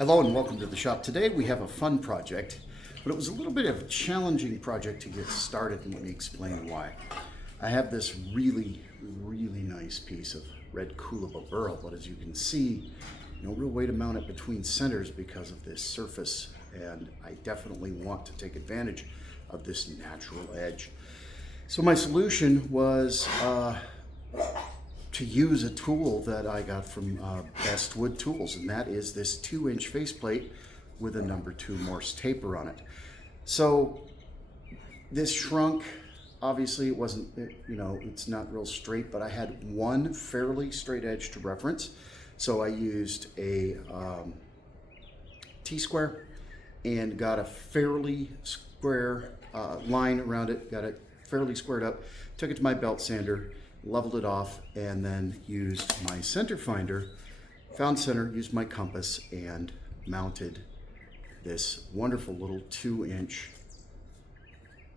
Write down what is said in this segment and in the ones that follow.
Hello and welcome to the shop. Today we have a fun project, but it was a little bit of a challenging project to get started, and let me explain why. I have this really nice piece of red coolibah burl, but as you can see, no real way to mount it between centers because of this surface, and I definitely want to take advantage of this natural edge. So my solution was to use a tool that I got from Best Wood Tools, and that is this 2-inch faceplate with a number 2 Morse taper on it. So this shrunk. Obviously it wasn't, it's not real straight, but I had one fairly straight edge to reference. So I used a T-square and got a fairly square line around it, got it fairly squared up, took it to my belt sander, leveled it off, and then used my center finder, found center, used my compass, and mounted this wonderful little 2-inch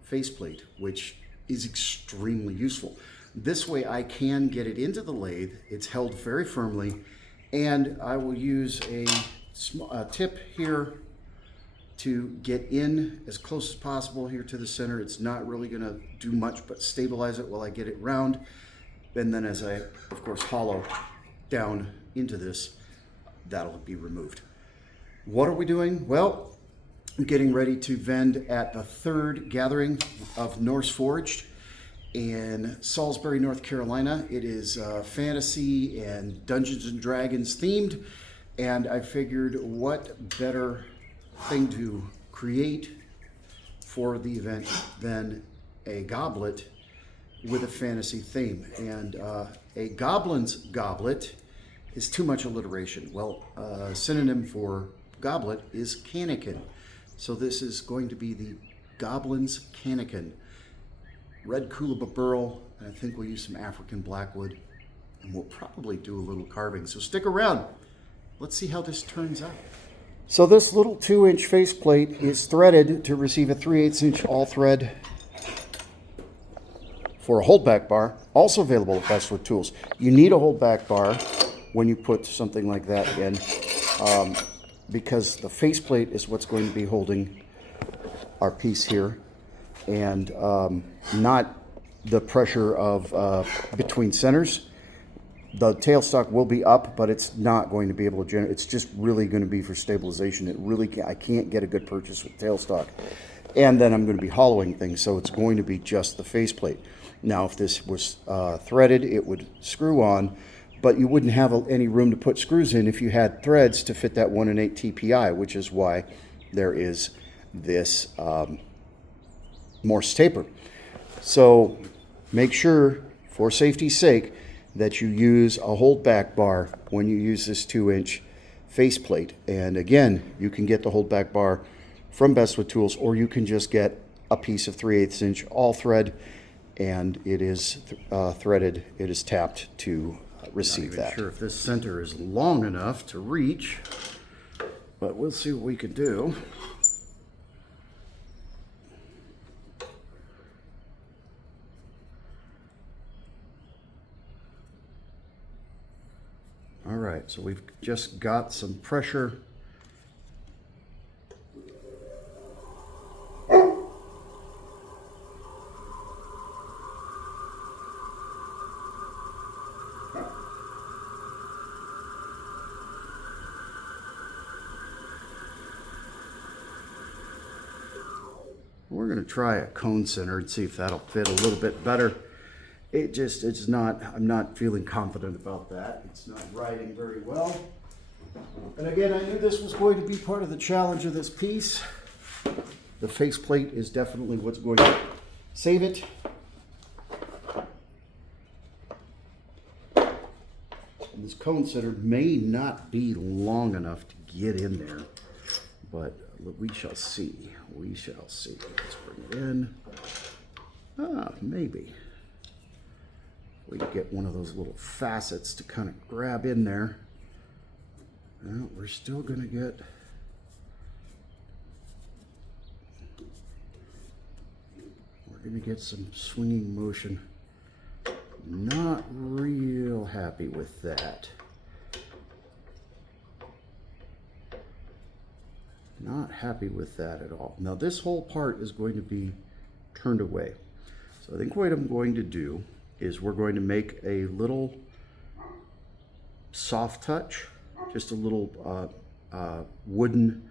faceplate, which is extremely useful. This way I can get it into the lathe. It's held very firmly, and I will use a tip here to get in as close as possible here to the center. It's not really going to do much but stabilize it while I get it round. And then as I, of course, hollow down into this, that'll be removed. What are we doing? Well, I'm getting ready to vend at the 3rd gathering of Norseforged in Salisbury, North Carolina. It is fantasy and Dungeons and Dragons themed, and I figured what better thing to create for the event than a goblet with a fantasy theme. And a goblin's goblet is too much alliteration. Well, synonym for goblet is Cannikin. So this is going to be the Goblin's Cannikin. Red coolibah burl, and I think we'll use some African blackwood, and we'll probably do a little carving. So stick around. Let's see how this turns out. So this little 2-inch faceplate is threaded to receive a 3/8 inch all thread for a holdback bar, also available at Best Wood Tools. You need a holdback bar when you put something like that in, because the faceplate is what's going to be holding our piece here, and not the pressure of between centers. The tailstock will be up, but it's not going to be able to generate. It's just really going to be for stabilization. I can't get a good purchase with tailstock. And then I'm going to be hollowing things, so it's going to be just the faceplate. Now, if this was threaded, it would screw on, but you wouldn't have any room to put screws in if you had threads to fit that 1 1/8 TPI, which is why there is this Morse taper. So make sure, for safety's sake, that you use a holdback bar when you use this 2-inch faceplate. And again, you can get the holdback bar from Best Wood Tools, or you can just get a piece of 3/8 inch all thread, and it is threaded. It is tapped to receive that. I'm not sure if this center is long enough to reach, but we'll see what we can do. All right, so we've just got some pressure. We're going to try a cone center and see if that'll fit a little bit better. I'm not feeling confident about that. It's not riding very well. And again, I knew this was going to be part of the challenge of this piece. The faceplate is definitely what's going to save it. And this cone center may not be long enough to get in there, but we shall see. We shall see. Let's bring it in. Maybe. We can get one of those little facets to kind of grab in there. Well, we're still going to get... We're going to get some swinging motion. Not real happy with that. Not happy with that at all. Now this whole part is going to be turned away. So I think what I'm going to do is we're going to make a little soft touch, just a little wooden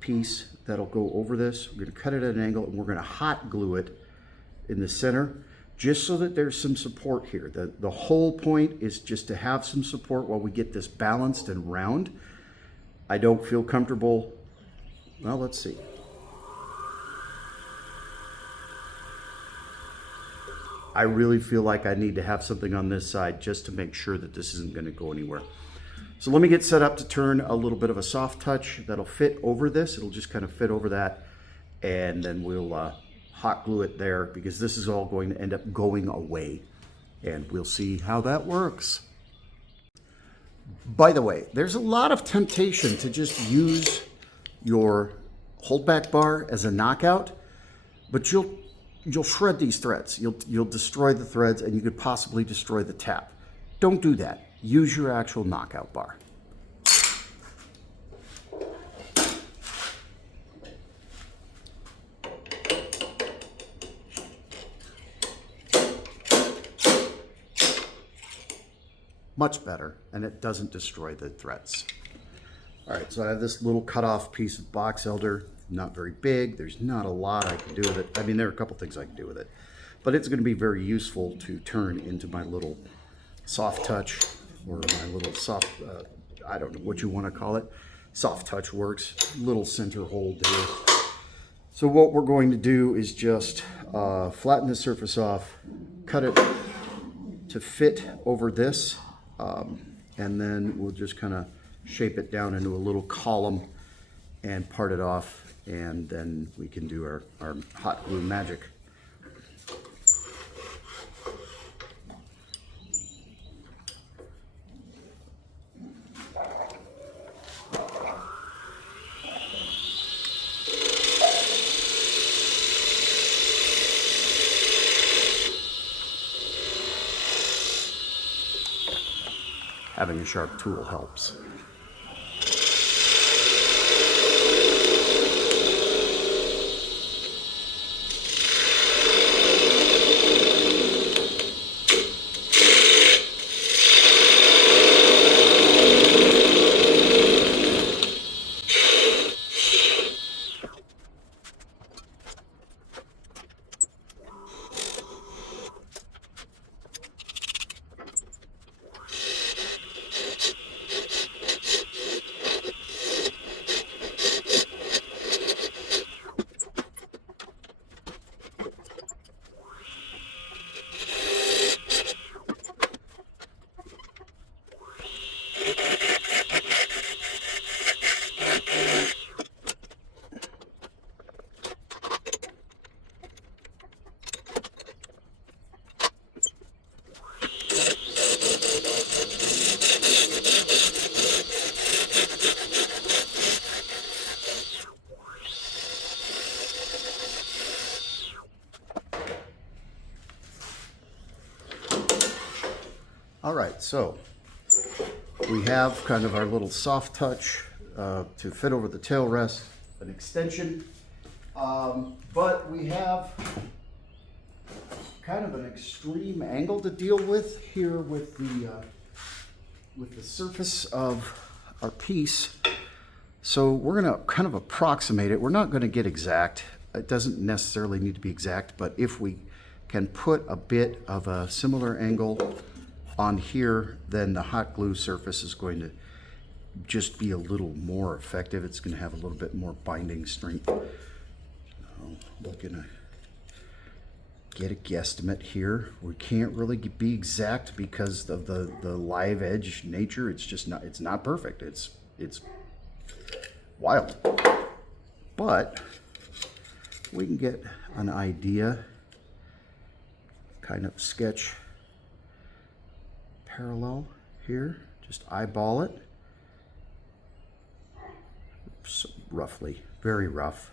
piece that'll go over this. We're going to cut it at an angle and we're going to hot glue it in the center just so that there's some support here. The whole point is just to have some support while we get this balanced and round. I don't feel comfortable. Well, let's see. I really feel like I need to have something on this side just to make sure that this isn't going to go anywhere. So let me get set up to turn a little bit of a soft touch that'll fit over this. It'll just kind of fit over that, and then we'll hot glue it there because this is all going to end up going away, and we'll see how that works. By the way, there's a lot of temptation to just use your holdback bar as a knockout, but you'll shred these threads. You'll destroy the threads, and you could possibly destroy the tap. Don't do that. Use your actual knockout bar. Much better, and it doesn't destroy the threads. All right, so I have this little cut-off piece of box elder. Not very big. There's not a lot I can do with it. I mean, there are a couple things I can do with it, but it's going to be very useful to turn into my little soft touch, or my little soft, I don't know what you want to call it. Soft touch works. Little center hold there. So what we're going to do is just flatten the surface off, cut it to fit over this, and then we'll just kind of shape it down into a little column and part it off, and then we can do our hot glue magic. Having a sharp tool helps. All right, so we have kind of our little soft touch to fit over the tail rest, an extension, but we have kind of an extreme angle to deal with here with the surface of our piece. So we're going to kind of approximate it. We're not going to get exact. It doesn't necessarily need to be exact, but if we can put a bit of a similar angle on here, then the hot glue surface is going to just be a little more effective. It's going to have a little bit more binding strength. We're going to get a guesstimate here. We can't really be exact because of the live edge nature. It's just not, it's not perfect. It's wild. But we can get an idea, kind of sketch parallel here, just eyeball it. So roughly, very rough.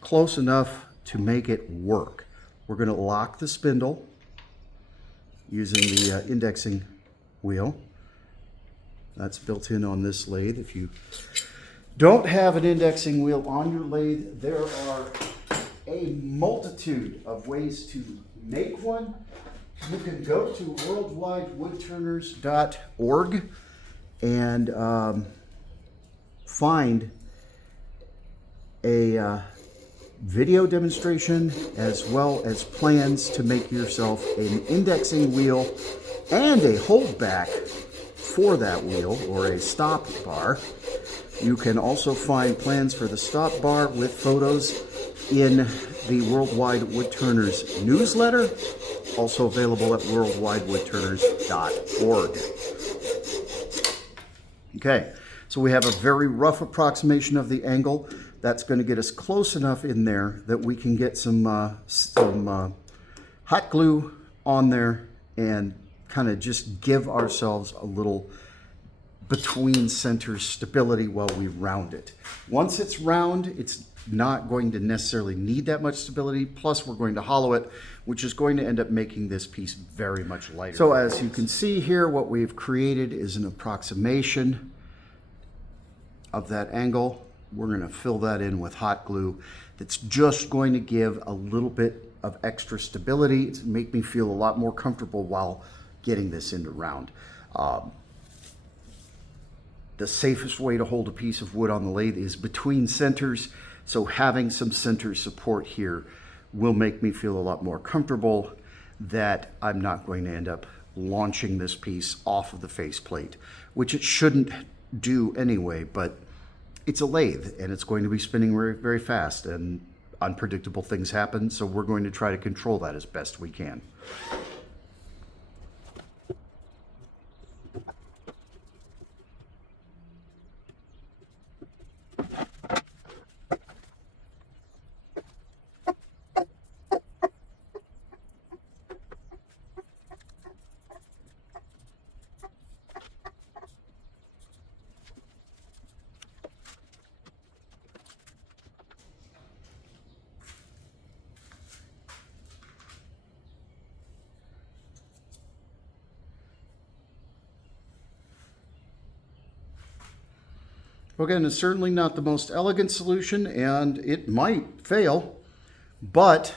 Close enough to make it work. We're going to lock the spindle using the indexing wheel. That's built in on this lathe. If you don't have an indexing wheel on your lathe, there are a multitude of ways to make one. You can go to worldwidewoodturners.org and find a video demonstration as well as plans to make yourself an indexing wheel and a holdback for that wheel, or a stop bar. You can also find plans for the stop bar with photos in the Worldwide Woodturners newsletter, also available at worldwidewoodturners.org. Okay, so we have a very rough approximation of the angle. That's going to get us close enough in there that we can get some hot glue on there and kind of just give ourselves a little between center stability while we round it. Once it's round, it's not going to necessarily need that much stability. Plus, we're going to hollow it, which is going to end up making this piece very much lighter. So as you can see here, what we've created is an approximation of that angle. We're going to fill that in with hot glue. That's just going to give a little bit of extra stability to make me feel a lot more comfortable while getting this into round. The safest way to hold a piece of wood on the lathe is between centers. So having some center support here will make me feel a lot more comfortable that I'm not going to end up launching this piece off of the faceplate, which it shouldn't do anyway, but it's a lathe and it's going to be spinning very, very fast, and unpredictable things happen. So we're going to try to control that as best we can. Again, it's certainly not the most elegant solution, and it might fail, but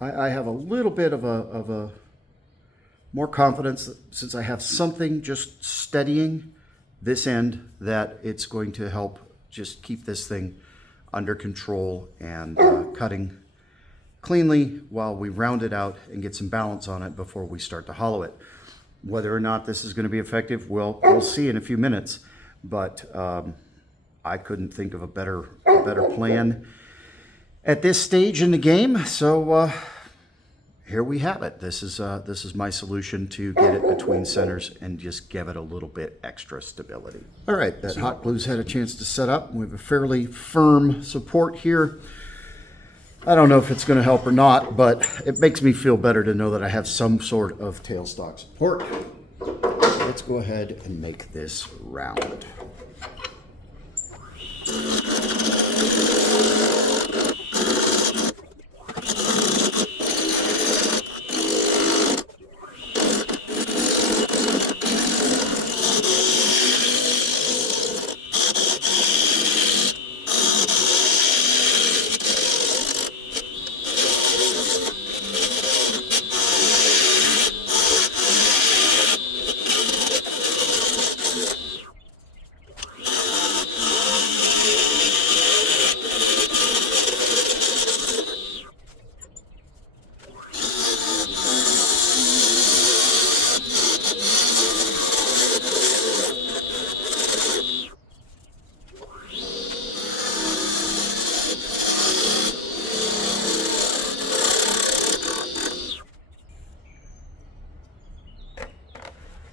I have a little bit of a more confidence that since I have something just steadying this end, that it's going to help just keep this thing under control and cutting cleanly while we round it out and get some balance on it before we start to hollow it. Whether or not this is going to be effective, we'll see in a few minutes. But I couldn't think of a better plan at this stage in the game. So here we have it. This is my solution to get it between centers and just give it a little bit extra stability. All right, that hot glue's had a chance to set up. We have a fairly firm support here. I don't know if it's going to help or not, but it makes me feel better to know that I have some sort of tailstock support. Let's go ahead and make this round.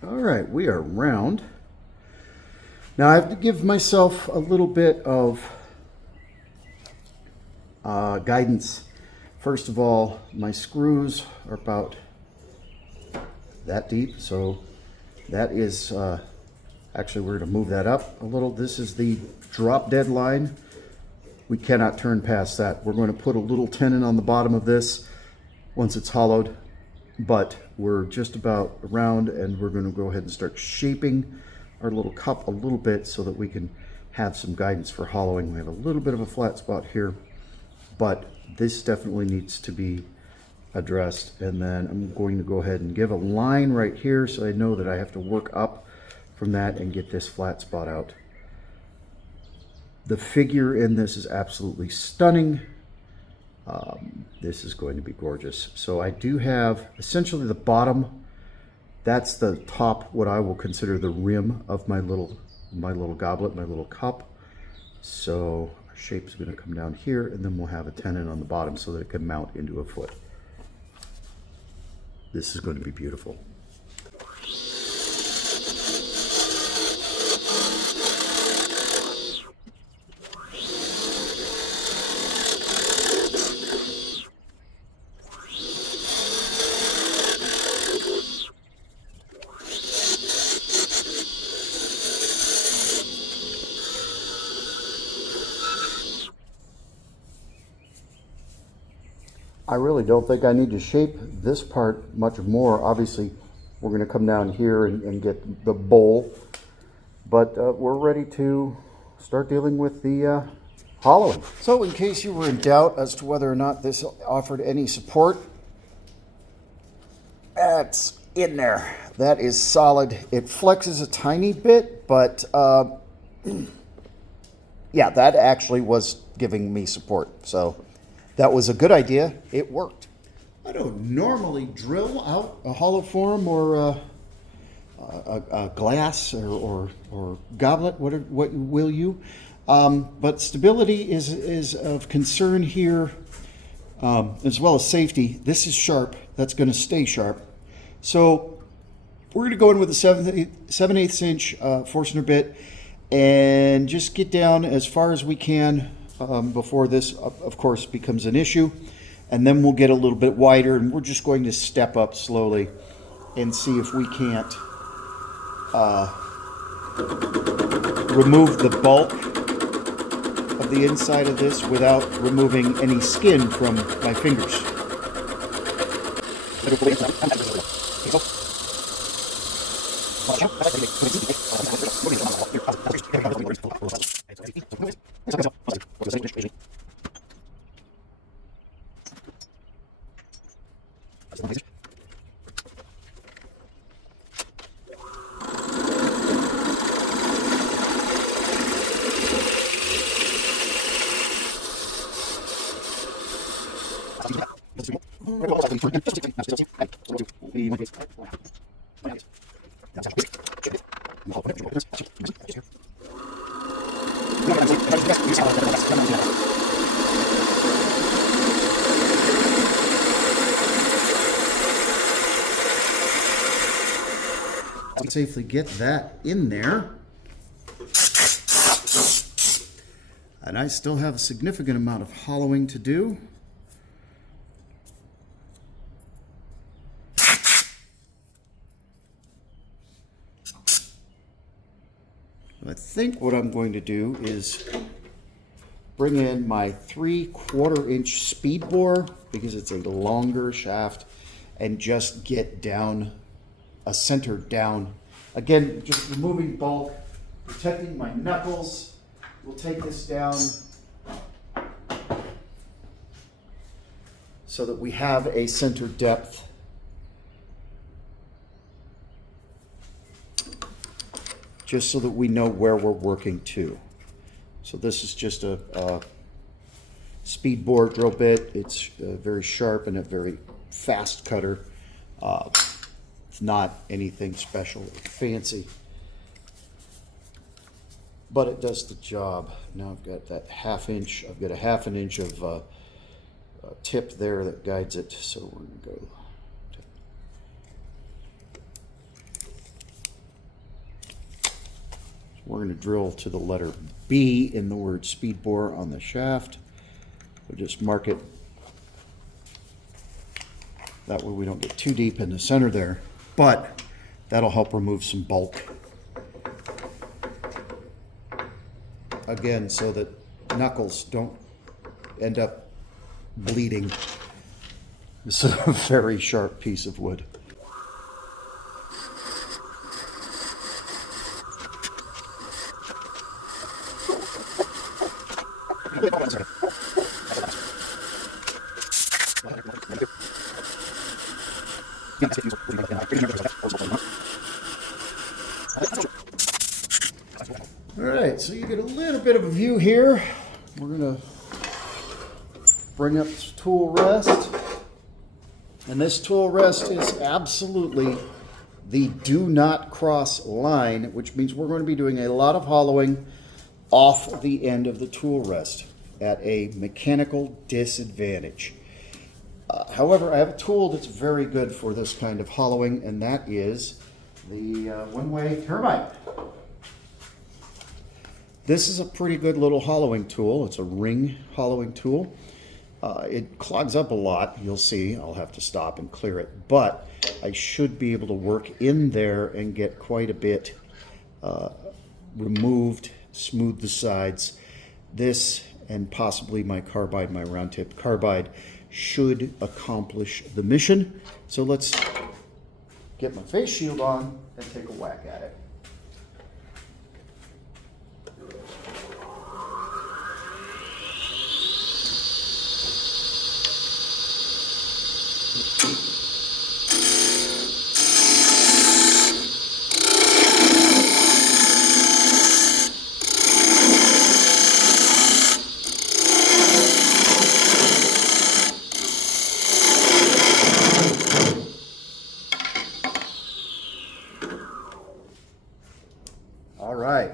All right, we are round. Now I have to give myself a little bit of guidance. First of all, my screws are about that deep, so that is, actually we're going to move that up a little. This is the drop dead line. We cannot turn past that. We're going to put a little tenon on the bottom of this once it's hollowed, but we're just about around, and we're going to go ahead and start shaping our little cup a little bit so that we can have some guidance for hollowing. We have a little bit of a flat spot here, but this definitely needs to be addressed. And then I'm going to go ahead and give a line right here so I know that I have to work up from that and get this flat spot out. The figure in this is absolutely stunning. This is going to be gorgeous. So I do have essentially the bottom, that's the top, what I will consider the rim of my little goblet, my little cup. So our shape is going to come down here, and then we'll have a tenon on the bottom so that it can mount into a foot. This is going to be beautiful. I really don't think I need to shape this part much more. Obviously, we're going to come down here and get the bowl, but we're ready to start dealing with the hollowing. So in case you were in doubt as to whether or not this offered any support, that's in there. That is solid. It flexes a tiny bit, but yeah, that actually was giving me support. So that was a good idea. It worked. I don't normally drill out a hollow form or a glass or goblet, what will you? But stability is of concern here, as well as safety. This is sharp. That's going to stay sharp. So we're going to go in with a 7/8 inch Forstner bit and just get down as far as we can before this, of course, becomes an issue. And then we'll get a little bit wider, and we're just going to step up slowly and see if we can't remove the bulk of the inside of this without removing any skin from my fingers. Safely get that in there. And I still have a significant amount of hollowing to do. I think what I'm going to do is bring in my 3/4 inch speed bore, because it's a longer shaft, and just get down a center down. Again, just removing bulk, protecting my knuckles. We'll take this down so that we have a center depth. Just so that we know where we're working to. So this is just a speed bore drill bit. It's very sharp and a very fast cutter. It's not anything special or fancy, but it does the job. Now I've got that ½ inch. I've got a ½ inch of tip there that guides it. So we're going to go. We're going to drill to the letter B in the word speed bore on the shaft. We'll just mark it. That way we don't get too deep in the center there, but that'll help remove some bulk. Again, so that knuckles don't end up bleeding. This is a very sharp piece of wood. All right, so you get a little bit of a view here. We're gonna bring up this tool rest. And this tool rest is absolutely the do not cross line, which means we're going to be doing a lot of hollowing off the end of the tool rest at a mechanical disadvantage. However, I have a tool that's very good for this kind of hollowing, and that is the one-way turbine. This is a pretty good little hollowing tool. It's a ring hollowing tool. It clogs up a lot, you'll see. I'll have to stop and clear it, but I should be able to work in there and get quite a bit removed, smooth the sides. This and possibly my carbide, my round tip carbide, should accomplish the mission. So let's get my face shield on and take a whack at it. All right.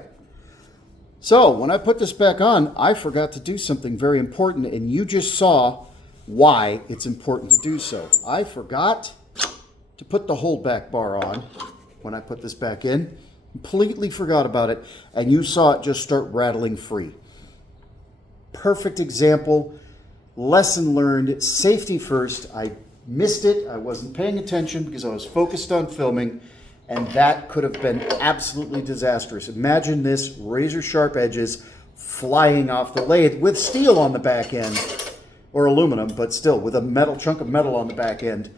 So when I put this back on, I forgot to do something very important, and you just saw why it's important to do so. I forgot to put the holdback bar on when I put this back in. Completely forgot about it, and you saw it just start rattling free. Perfect example. Lesson learned. Safety first. I missed it. I wasn't paying attention because I was focused on filming, and that could have been absolutely disastrous. Imagine this, razor sharp edges flying off the lathe with steel on the back end, or aluminum, but still with a chunk of metal on the back end,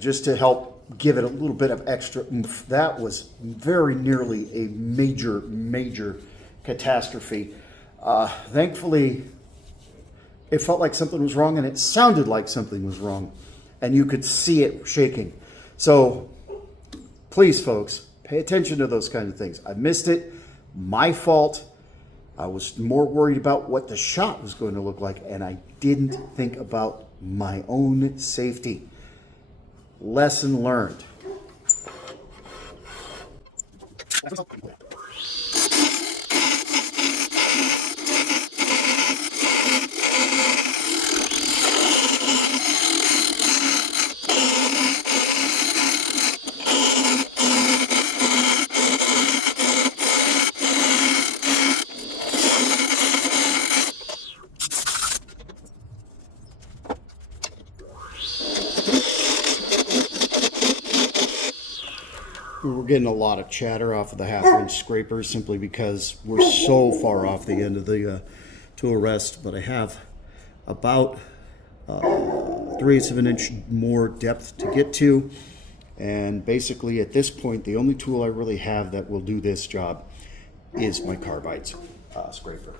just to help give it a little bit of extra oomph. That was very nearly a major, major catastrophe. Thankfully, it felt like something was wrong, and it sounded like something was wrong, and you could see it shaking. So please, folks, pay attention to those kind of things. I missed it. My fault. I was more worried about what the shot was going to look like, and I didn't think about my own safety. Lesson learned. We're getting a lot of chatter off of the 1/2 inch scraper simply because we're so far off the end of the tool rest, but I have about 3/8 of an inch more depth to get to, and basically at this point the only tool I really have that will do this job is my carbide scraper.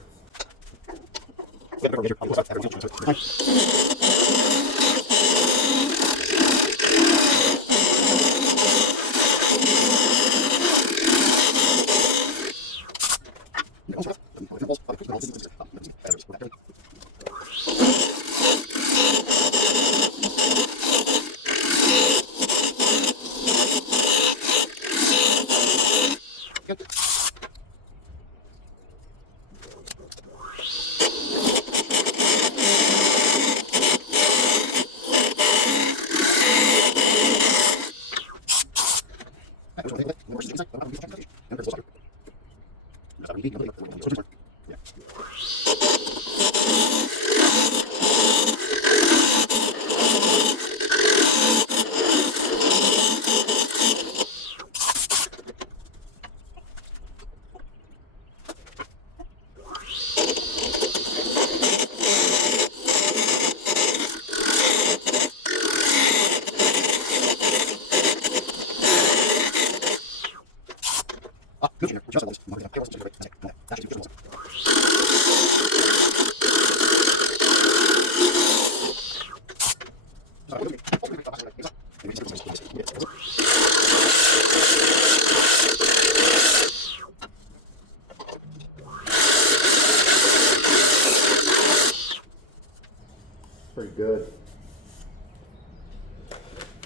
good.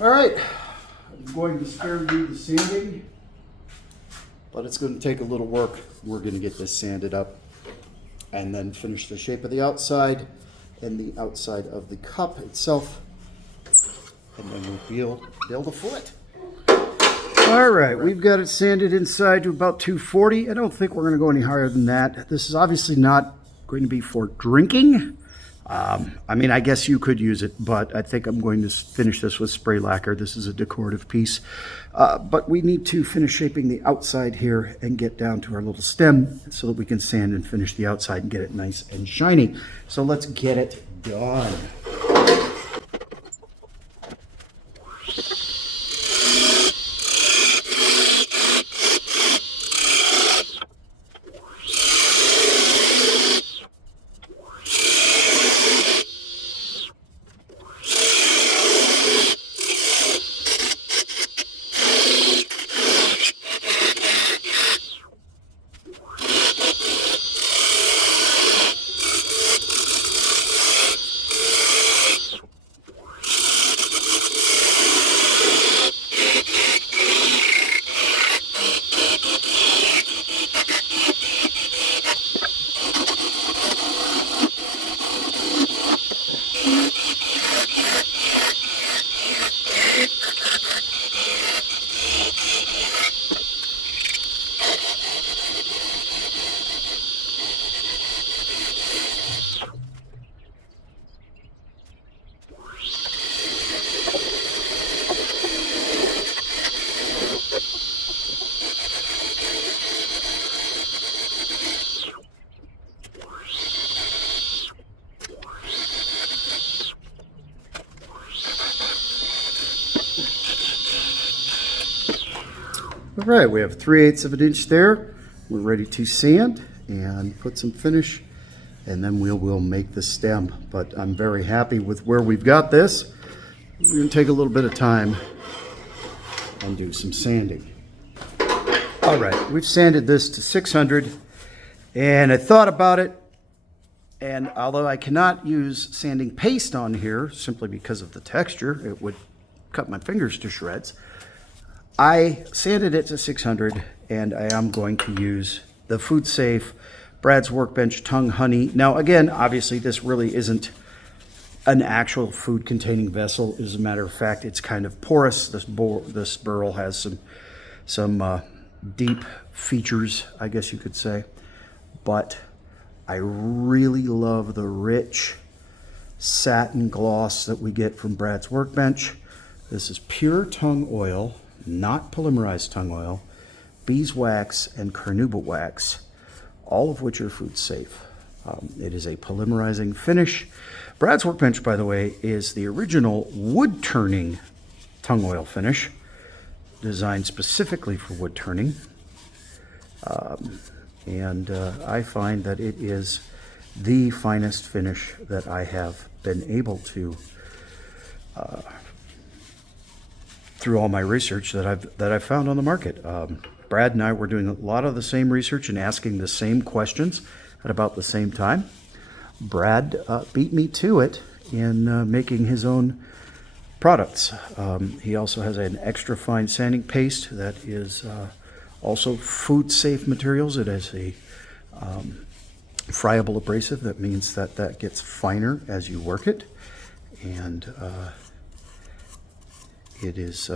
All right, I'm going to spare you the sanding, but it's going to take a little work. We're going to get this sanded up and then finish the shape of the outside and the outside of the cup itself, and then we'll build a foot. All right, we've got it sanded inside to about 240. I don't think we're going to go any higher than that. This is obviously not going to be for drinking. I mean, I guess you could use it, but I think I'm going to finish this with spray lacquer. This is a decorative piece. But we need to finish shaping the outside here and get down to our little stem so that we can sand and finish the outside and get it nice and shiny. So let's get it done. All right, we have 3/8 of an inch there. We're ready to sand and put some finish, and then we'll make the stem. But I'm very happy with where we've got this. We're going to take a little bit of time and do some sanding. All right, we've sanded this to 600, and I thought about it, and although I cannot use sanding paste on here simply because of the texture, it would cut my fingers to shreds. I sanded it to 600, and I am going to use the Food Safe Brad's Workbench Tongue Honey. Now, again, obviously, this really isn't an actual food-containing vessel. As a matter of fact, it's kind of porous. This burl has some deep features, I guess you could say. But I really love the rich satin gloss that we get from Brad's Workbench. This is pure tongue oil, not polymerized tongue oil, beeswax and carnauba wax, all of which are food safe. It is a polymerizing finish. Brad's Workbench, by the way, is the original wood turning tongue oil finish, designed specifically for wood turning. I find that it is the finest finish that I have been able to through all my research that I've found on the market. Brad and I were doing a lot of the same research and asking the same questions at about the same time. Brad beat me to it in making his own products. He also has an extra fine sanding paste that is also food safe materials. It is a friable abrasive. That means that gets finer as you work it, and it is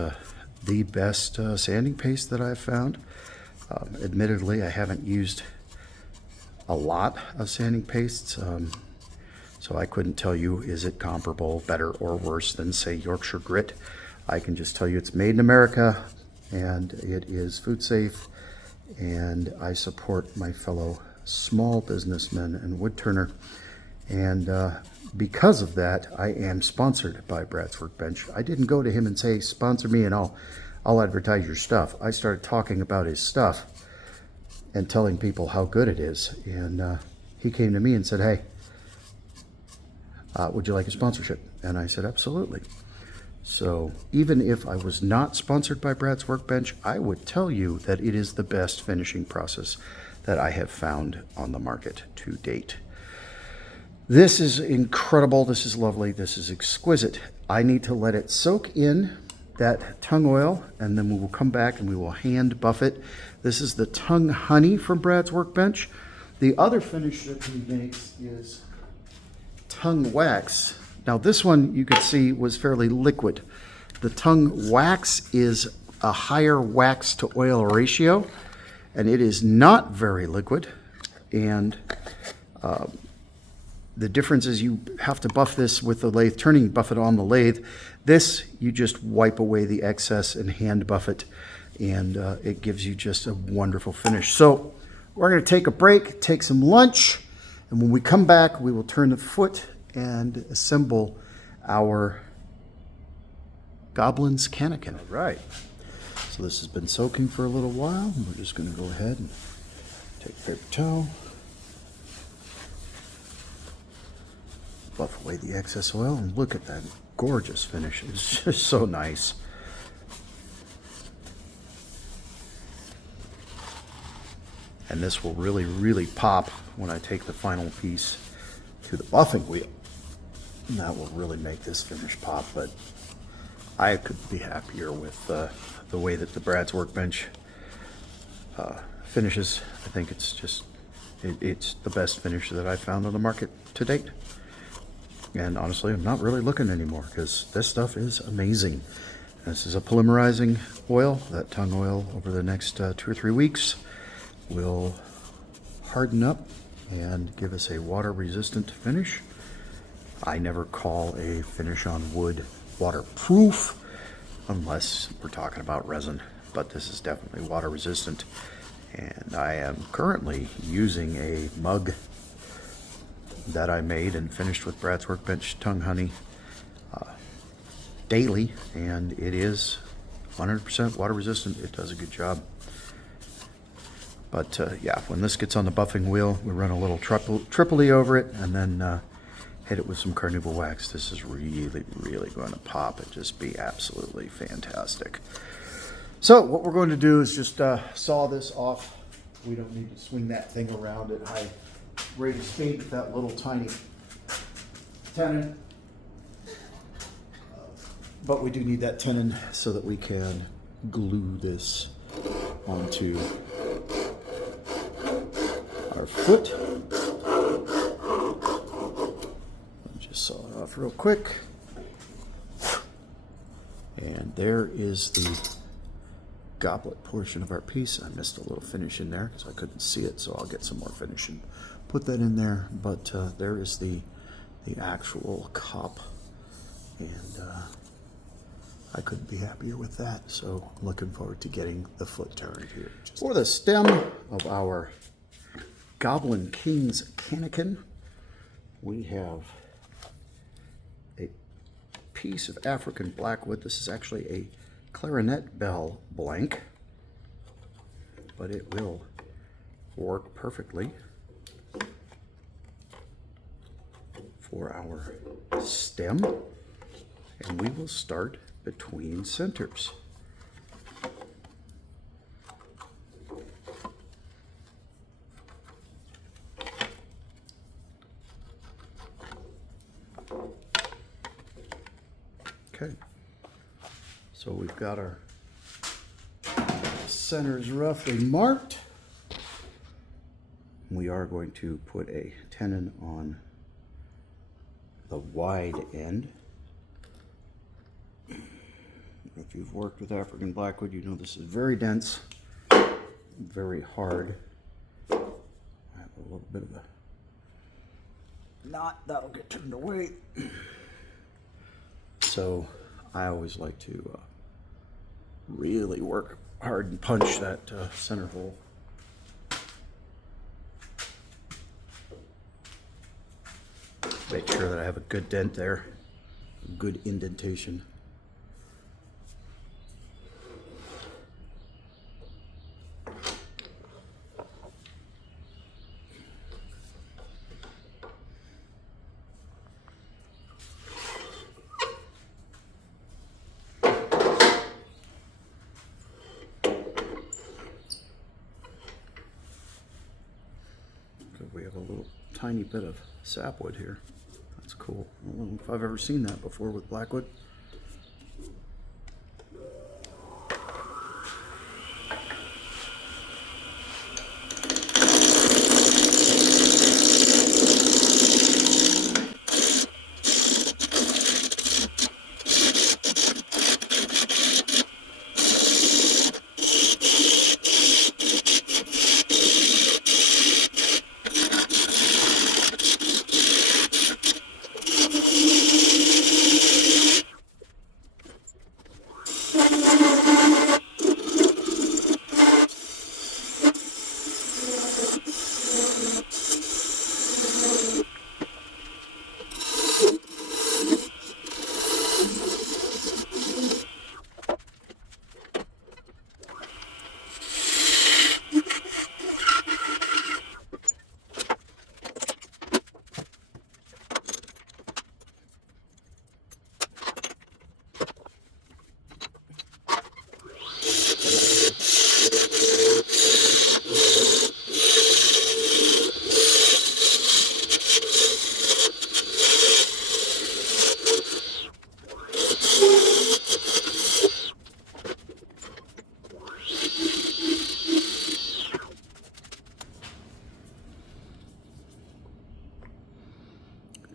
the best sanding paste that I've found. Admittedly, I haven't used a lot of sanding pastes, so I couldn't tell you, is it comparable, better, or worse than, say, Yorkshire Grit. I can just tell you it's made in America, and it is food safe, and I support my fellow small businessmen and wood turner. And because of that, I am sponsored by Brad's Workbench. I didn't go to him and say, sponsor me and I'll advertise your stuff. I started talking about his stuff and telling people how good it is. And he came to me and said, hey, would you like a sponsorship? And I said, absolutely. So even if I was not sponsored by Brad's Workbench, I would tell you that it is the best finishing process that I have found on the market to date. This is incredible. This is lovely. This is exquisite. I need to let it soak in that tongue oil, and then we will come back and we will hand buff it. This is the tongue honey from Brad's Workbench. The other finish that he makes is tongue wax. Now this one you could see was fairly liquid. The tongue wax is a higher wax to oil ratio, and it is not very liquid. And the difference is you have to buff this with the lathe turning, you buff it on the lathe. This, you just wipe away the excess and hand buff it, and it gives you just a wonderful finish. So we're going to take a break, take some lunch, and when we come back, we will turn the foot and assemble our Goblin's Cannikin. All right. So this has been soaking for a little while. We're just going to go ahead and take a paper towel, buff away the excess oil, and look at that gorgeous finish. It's just so nice. And this will really, really pop when I take the final piece to the buffing wheel. And that will really make this finish pop, but I could be happier with the way that the Brad's Workbench finishes. I think it's just, it's the best finish that I've found on the market to date. And honestly, I'm not really looking anymore because this stuff is amazing. This is a polymerizing oil. That tongue oil over the next 2 or 3 weeks will harden up and give us a water-resistant finish. I never call a finish on wood waterproof unless we're talking about resin, but this is definitely water-resistant. And I am currently using a mug that I made and finished with Brad's Workbench Tongue Honey daily, and it is 100% water resistant. It does a good job. But yeah, when this gets on the buffing wheel, we run a little tripoli over it and then hit it with some carnauba wax. This is really, really going to pop and just be absolutely fantastic. So what we're going to do is just saw this off. We don't need to swing that thing around at high rate of speed with that little tiny tenon. But we do need that tenon so that we can glue this onto our foot. Just saw it off real quick. And there is the goblet portion of our piece. I missed a little finish in there because I couldn't see it, so I'll get some more finish and put that in there. But there is the actual cup, and I couldn't be happier with that. So I'm looking forward to getting the foot turned here. For the stem of our Goblin King's Cannikin, we have a piece of African blackwood. This is actually a clarinet bell blank, but it will work perfectly for our stem, and we will start between centers. Okay, so we've got our centers roughly marked. We are going to put a tenon on the wide end. If you've worked with African blackwood, you know this is very dense, very hard. I have a little bit of a knot that'll get turned away. So I always like to really work hard and punch that center hole. Make sure that I have a good dent there, a good indentation. We have a little tiny bit of sapwood here. That's cool. I don't know if I've ever seen that before with blackwood.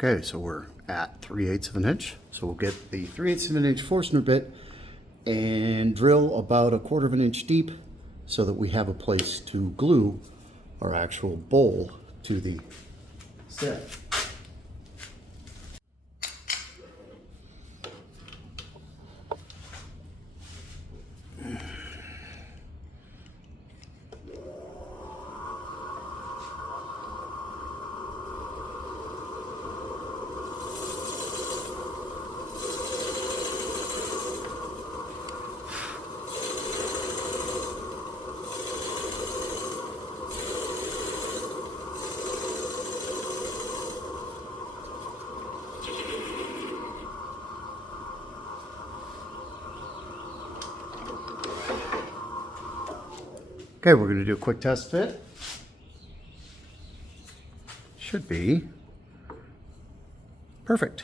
Okay, so we're at 3/8 of an inch. So we'll get the 3/8 of an inch Forstner bit and drill about 1/4 of an inch deep so that we have a place to glue our actual bowl to the set. Okay, we're going to do a quick test fit. Should be perfect.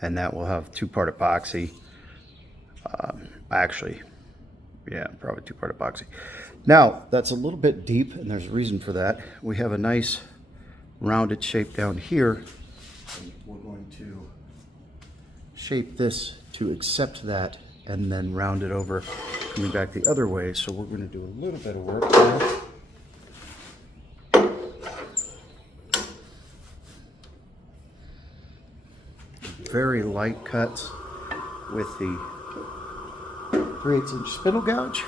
And that will have 2-part epoxy. Actually, yeah, probably 2-part epoxy. Now, that's a little bit deep, and there's a reason for that. We have a nice rounded shape down here. And we're going to shape this to accept that and then round it over, coming back the other way. So we're going to do a little bit of work here. Very light cuts with the 3/8 inch spindle gouge.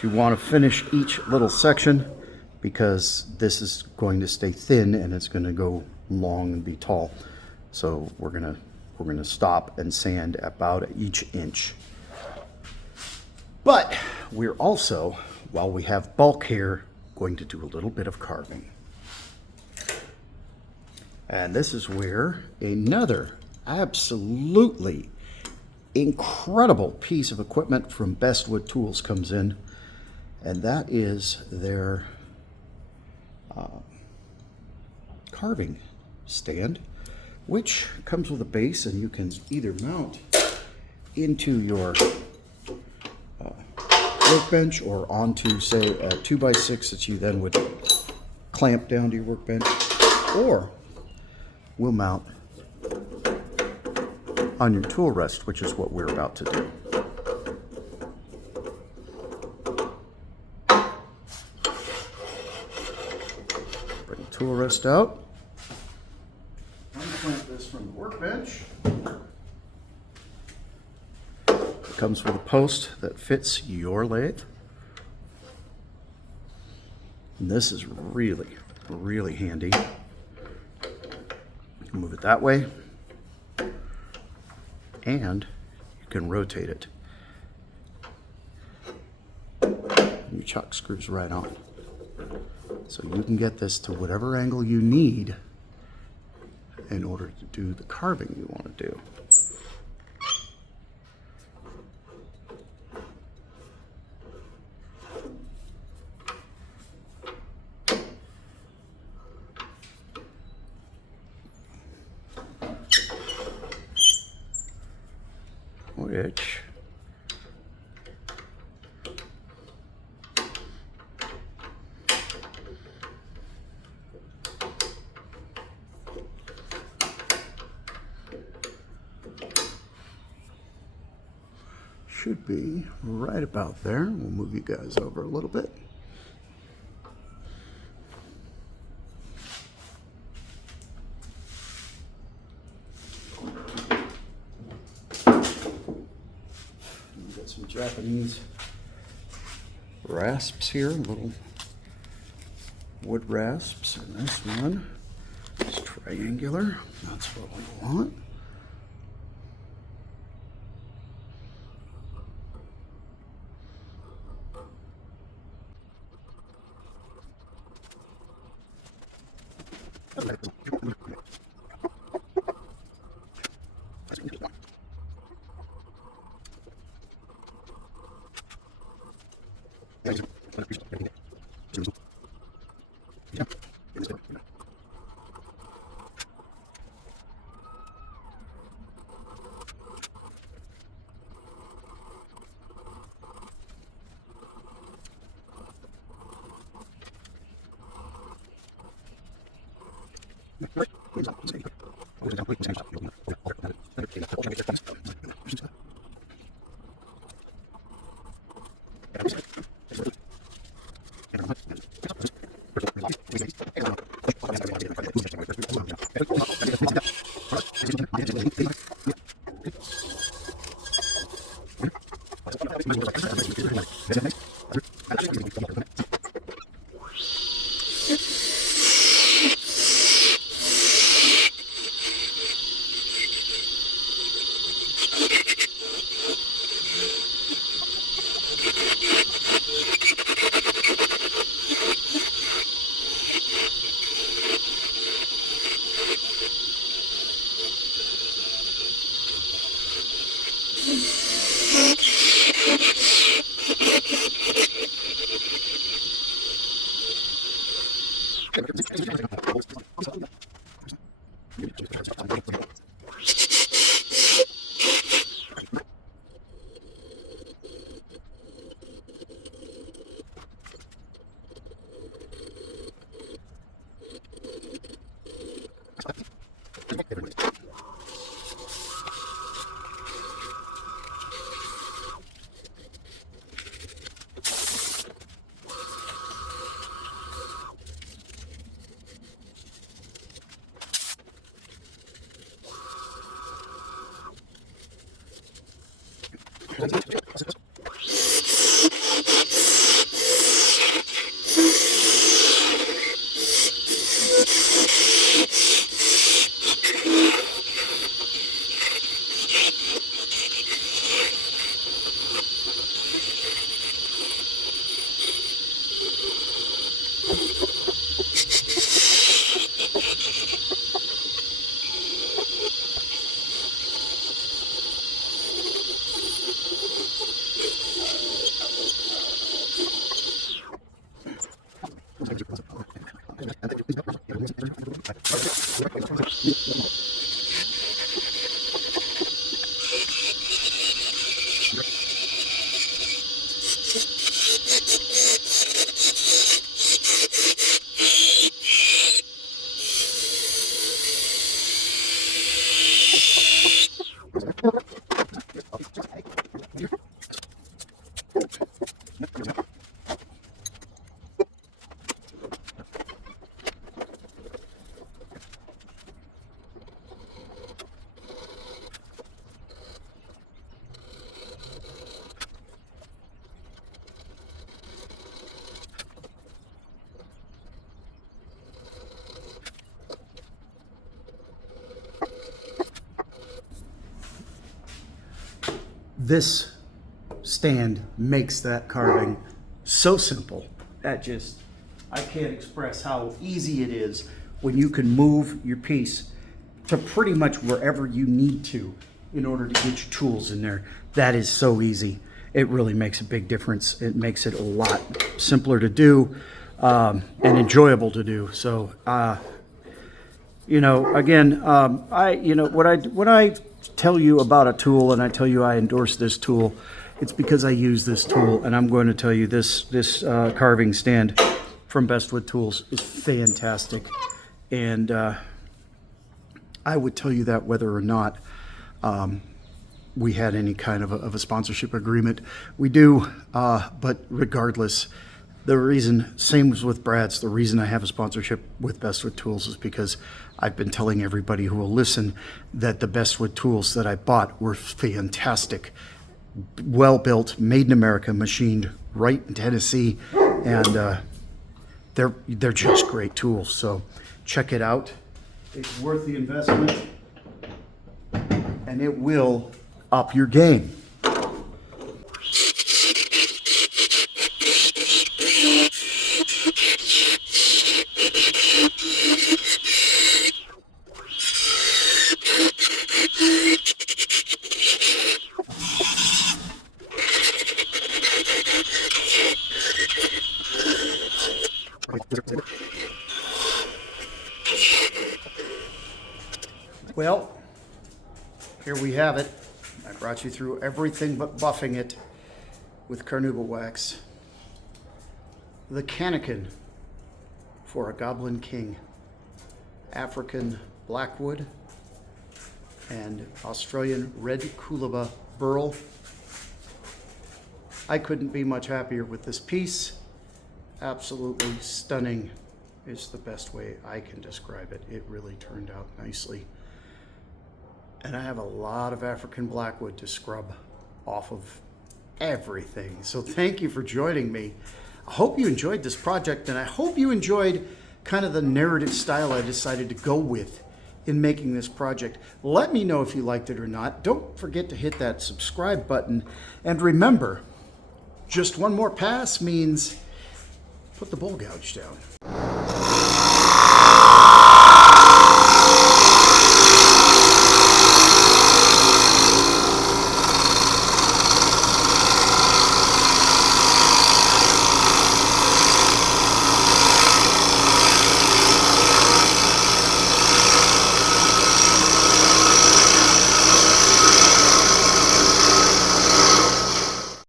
You want to finish each little section because this is going to stay thin and it's going to go long and be tall. So we're gonna stop and sand about each inch. But we're also, while we have bulk here, going to do a little bit of carving. And this is where another absolutely incredible piece of equipment from Bestwood Tools comes in. and that is their carving stand, which comes with a base, and you can either mount into your workbench or onto, say, a 2x6 that you then would clamp down to your workbench, or we'll mount on your tool rest, which is what we're about to do. Bring the tool rest out. Unclamp this from the workbench. It comes with a post that fits your lathe. And this is really, really handy. You can move it that way, and you can rotate it. And your chuck screws right on. So you can get this to whatever angle you need in order to do the carving you want to do. Which should be right about there. We'll move you guys over a little bit. Got some Japanese rasps here, little wood rasps, and this one is triangular. That's what we want. This stand makes that carving so simple. I can't express how easy it is when you can move your piece to pretty much wherever you need to in order to get your tools in there. That is so easy. It really makes a big difference. It makes it a lot simpler to do and enjoyable to do. So, again, when I tell you about a tool and I tell you I endorse this tool, it's because I use this tool, and I'm going to tell you this carving stand from Bestwood Tools is fantastic, and I would tell you that whether or not we had any kind of a sponsorship agreement. We do, but regardless, same as with Brad's, the reason I have a sponsorship with Bestwood Tools is because I've been telling everybody who will listen that the Bestwood tools that I bought were fantastic, well built, made in America, machined right in Tennessee, and they're just great tools. So check it out. It's worth the investment, and it will up your game. Well, here we have it. I brought you through everything but buffing it with carnauba wax. The Cannikin for a Goblin King. African blackwood and Australian red coolibah burl. I couldn't be much happier with this piece. Absolutely stunning is the best way I can describe it. It really turned out nicely. And I have a lot of African blackwood to scrub off of everything. So thank you for joining me. I hope you enjoyed this project, and I hope you enjoyed kind of the narrative style I decided to go with in making this project. Let me know if you liked it or not. Don't forget to hit that subscribe button. And remember, just one more pass means put the bowl gouge down.